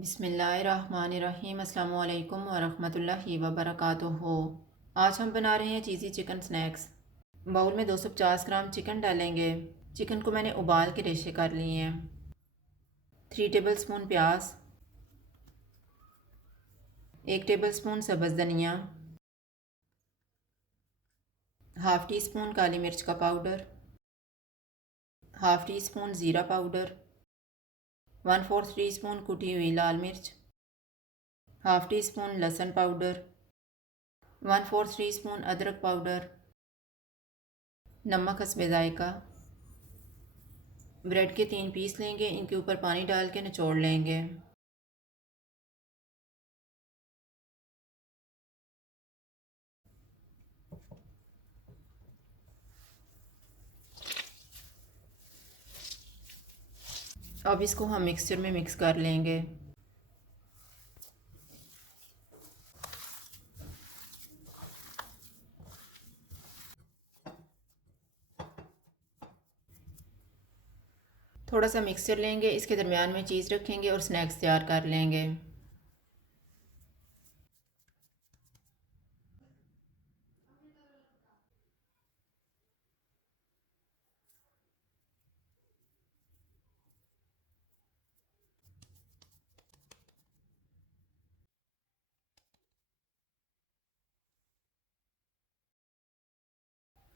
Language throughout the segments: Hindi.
बिस्मिल्लाहिर्रहमानिर्रहीम। अस्सलामु अलैकुम वरहमतुल्लाहि वबरकातुहू। आज हम बना रहे हैं चीज़ी चिकन स्नैक्स। बाउल में 250 ग्राम चिकन डालेंगे। चिकन को मैंने उबाल के रेशे कर लिए हैं। 3 टेबलस्पून प्याज, 1 टेबलस्पून सब्ज़ धनिया, हाफ़ टी स्पून काली मिर्च का पाउडर, हाफ़ टी स्पून ज़ीरा पाउडर, 1/4 टी स्पून कुटी हुई लाल मिर्च, हाफ़ टी स्पून लहसुन पाउडर, 1/4 टी स्पून अदरक पाउडर, नमक हस्बे ज़ायका। ब्रेड के 3 पीस लेंगे, इनके ऊपर पानी डाल के निचोड़ लेंगे। अब इसको हम मिक्सचर में मिक्स कर लेंगे। थोड़ा सा मिक्सचर लेंगे, इसके दरमियान में चीज़ रखेंगे और स्नैक्स तैयार कर लेंगे।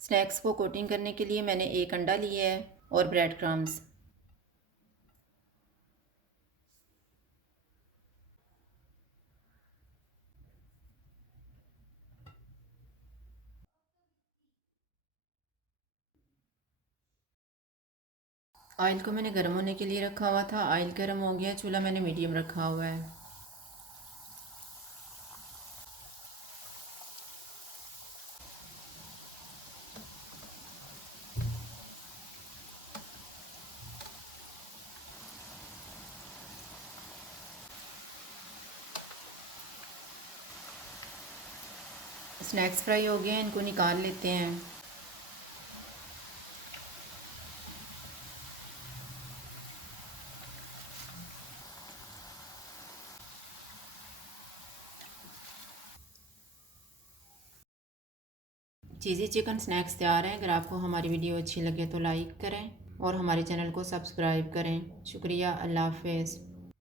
स्नैक्स को कोटिंग करने के लिए मैंने 1 अंडा लिया है और ब्रेड क्रम्स। ऑयल को मैंने गर्म होने के लिए रखा हुआ था। ऑयल गर्म हो गया, चूल्हा मैंने मीडियम रखा हुआ है। स्नैक्स फ्राई हो गए हैं, इनको निकाल लेते हैं। चीज़ी चिकन स्नैक्स तैयार हैं। अगर आपको हमारी वीडियो अच्छी लगे तो लाइक करें और हमारे चैनल को सब्सक्राइब करें। शुक्रिया। अल्लाह हाफ़िज़।